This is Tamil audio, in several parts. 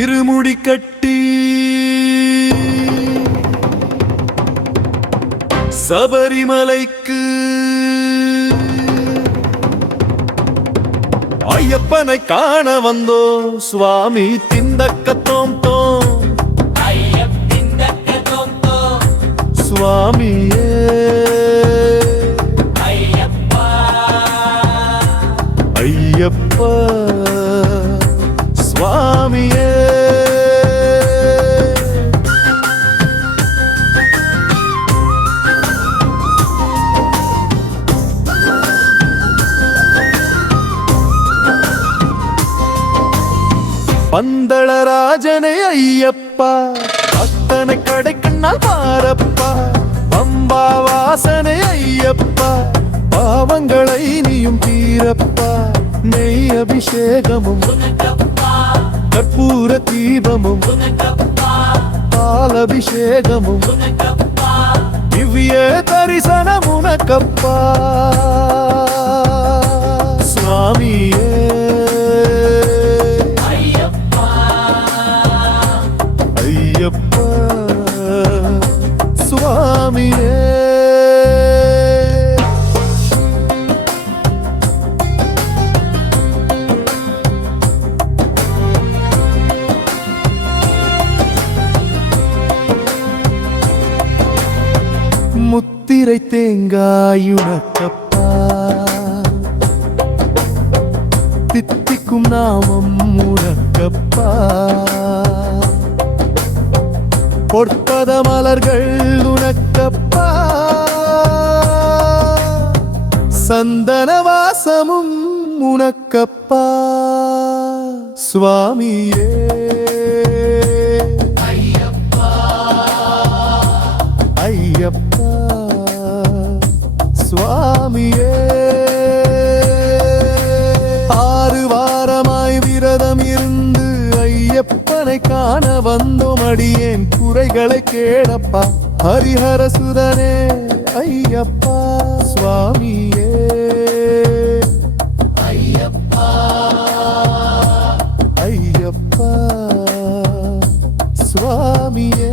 இருமுடி கட்டி சபரிமலைக்கு ஐயப்பனை காண வந்தோ சுவாமி திந்தக்கத்தோம் சுவாமியே ஐயப்பா சுவாமியே பந்தளராஜனை ஐயப்பா பக்தனை கடைக்கண்ணால் பாரப்பா பம்பா வாசனை ஐயப்பா பாவங்களை நீயும் தீரப்பா நெய் அபிஷேகமும் கற்பூர தீபமும் பால் அபிஷேகமும் திவ்ய தரிசனம் உனக்கப்பா சுவாமியே ஐயப்பா சுவாமியே முத்திரை தேங்காயுனக்கப்பா தித்திக்கும் நாமம் உனக்கப்பா பொற்பத மலர்கள் உனக்கப்பா சந்தன வாசமும் உனக்கப்பா சுவாமியே ஐயப்பா சுவாமியே 6 வாரமாய் விரதம் இருந்து ஐயப்பனை காண வந்தோம் அடியேன் குறைகளை கேளப்பா ஹரிஹர சுதனே ஐயப்பா சுவாமியே ஐயப்பா ஐயப்பா சுவாமியே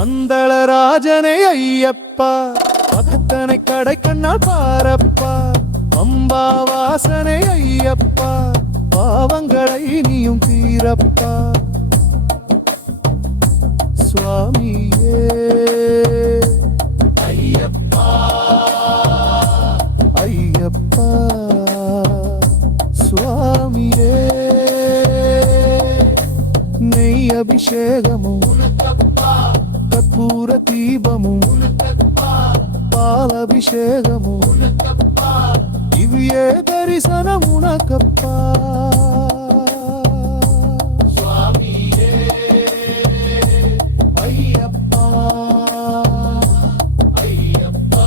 பந்தளராஜனை ஐயப்பா பக்தனை கடைக்கண்ணால் பாரப்பா பம்பா வாசனை ஐயப்பா பாவங்களை நீயும் தீரப்பா சுவாமியே ஐயப்பா ஐயப்பா சுவாமியே நெய் அபிஷேகமும் கற்பூர தீபமும் பால் அபிஷேகமும் திவ்ய தரிசனம் உனக்கப்பா சுவாமியே ஐயப்பா ஐயப்பா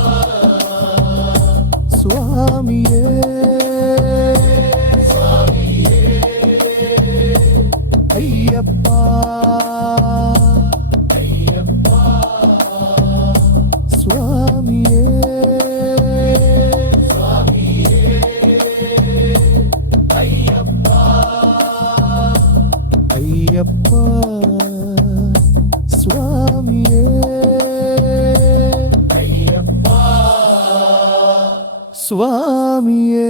சுவாமியே ஐயப்பா ஐயப்பா சுவாமியே ஐயப்பா சுவாமியே